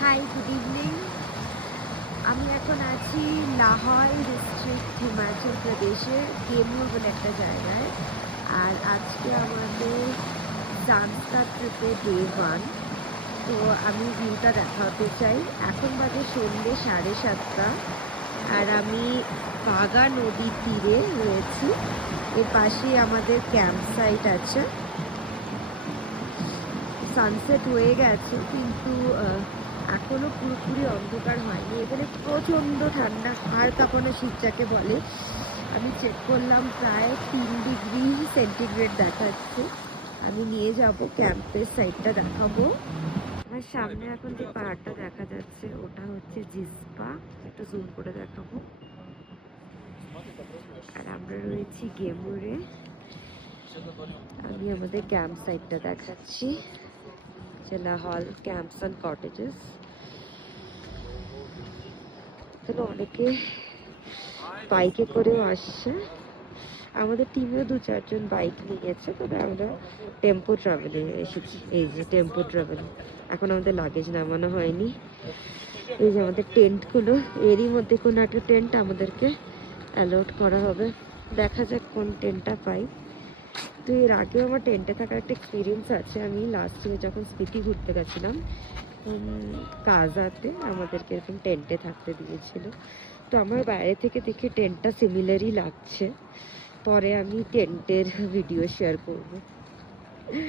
High, good evening. আমি এখন আছি লাহোর ডিস্ট্রিক্ট, হিমাচল প্রদেশের কেমুর বলে একটা জায়গায়। আর আজকে আমাদের জানস্তা ট্রিপে ডে 1। তো আমি ভিউটা দেখাতে চাই। এখন বাজে সন্ধ্যে 7:30, আর আমি বাগা নদীর তীরে রয়েছি। এর পাশেই আমাদের ক্যাম্প সাইট আছে। সানসেট হয়ে গেছে, কিন্তু এখনো পুরোপুরি অন্ধকার হয়নি। এখানে প্রচণ্ড ঠান্ডা, হাড় কাঁপানো শীত যাকে বলে। আমি চেক করলাম, প্রায় 3 ডিগ্রি সেন্টিগ্রেড দেখাচ্ছে। আমি নিয়ে যাব ক্যাম্পের সাইডটা দেখাবো। আমার সামনে এখন যে পাহাড়টা দেখা যাচ্ছে ওটা হচ্ছে জিসপা, একটু জুম করে দেখাবো। আর আমরা রয়েছি গেমুরে। আমি আমাদের ক্যাম্প সাইটটা দেখাচ্ছি, লাহোর ক্যাম্পস অ্যান্ড কটেজেস। এখানে অনেকে বাইকে করেও আসছে। আমাদের টিমেও 2-4 জন বাইক নিয়েছে, তবে আমরা টেম্পো ট্রাভেলে এসেছি। এই যে টেম্পো ট্রাভেল, এখন আমাদের লাগেজ নামানো হয়নি। এই যে আমাদের টেন্টগুলো, এরই মধ্যে কোনো একটা টেন্ট আমাদেরকে অ্যালট করা হবে। দেখা যাক কোন টেন্টটা পাই। তো এর আগেও আমার টেন্টে থাকার একটা এক্সপিরিয়েন্স আছে। আমি লাস্ট ইয়ার যখন স্পিতি ঘুরতে গেছিলাম কাজাতে, আমাদেরকে এরকম টেন্টে থাকতে দিয়েছিল। তো আমার বাইরে থেকে দেখে টেন্টটা সিমিলারই লাগছে। পরে আমি টেন্টের ভিডিও শেয়ার করব।